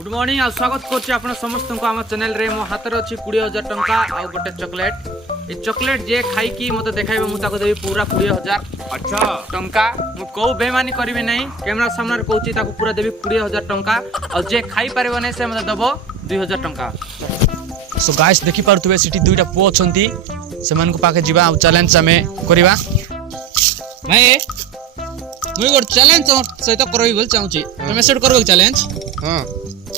Good morning आ स्वागत करछि आपन समस्त को हम चैनल रे मो हाथ रे अछि 20000 टंका आ गोटे चॉकलेट ए चॉकलेट जे खाई की मते देखाइबे मु ताको देबी पूरा 20000 अच्छा टंका मु को बेमानी करबे नहीं कैमरा सामने रे कहूची ताको पूरा देबी 20000 टंका और जे खाई परबो नहीं से मते दबो 2000 टंका। सो गाइस देखि पारथुबे सिटी दुईटा पो अछंती सेमान को पाके जीवा आ चैलेंज हमें करबा भाई मुई गोट चैलेंज सहित करबी बोल चाहूची तुम सेट करबो चैलेंज। हां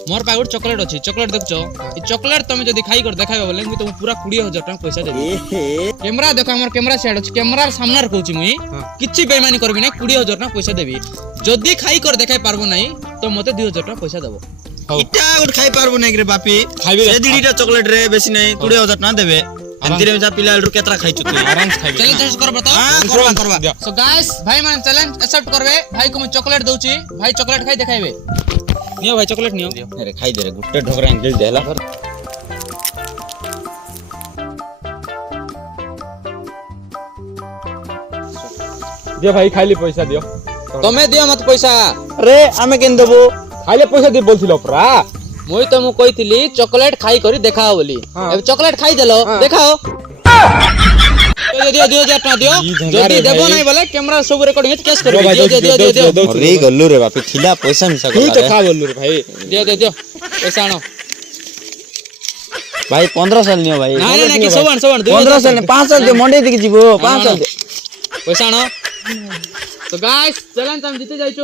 मोर पागुर चॉकलेट अछि चॉकलेट देखछो ई चॉकलेट तुम जदी खाई कर देखाइबो बोले मुई तुम पूरा 20000 टका पैसा देबी। कैमरा देखो हमर कैमरा सेट अछि कैमरा सामने रे कहूची मुई किछि बेईमानी करबी नै 20000 टका पैसा देबी जदी खाई कर देखाइ पारबो नै तो मते 2000 टका पैसा देबो। इटा गुड खाई पारबो नै रे बापी से दिडीटा चॉकलेट रे बेसी नै 20000 टका देबे अंतिरे में पिला अलरु केतरा खाइ छु आराम से खाइबे चैलेंज कर बता। हां करबा सो गाइस भाई मान चैलेंज एक्सेप्ट करबे भाई को मैं चॉकलेट दउची भाई चॉकलेट खाई देखाइबे नियो भाई चॉकलेट नियो अरे खाई दे रे गुट्टे ढोकरा अंकिल देला कर दियो भाई खाली पैसा दियो तमे दियो मत पैसा रे आमे केन देबो खाली पैसा दे बोलथिलो परा मुई तो मु कहितली चॉकलेट खाई करी देखाओ बोली अब चॉकलेट खाई देलो देखाओ दियो 2000 टका दियो जदी देबो नै बोले कैमरा सब रिकॉर्डिंग केस करबे दियो रे गल्लू रे बापी खिला पैसा मिसा कर तू तो खा बोललू रे भाई दियो पैसा आनो भाई 15 साल नियो भाई ना ना कि सबन 15 साल ने 5 साल दे मंडे दिख जीवो 5 साल दे पैसा आनो तो गाइस चैलेंज हम जीते जाइछो।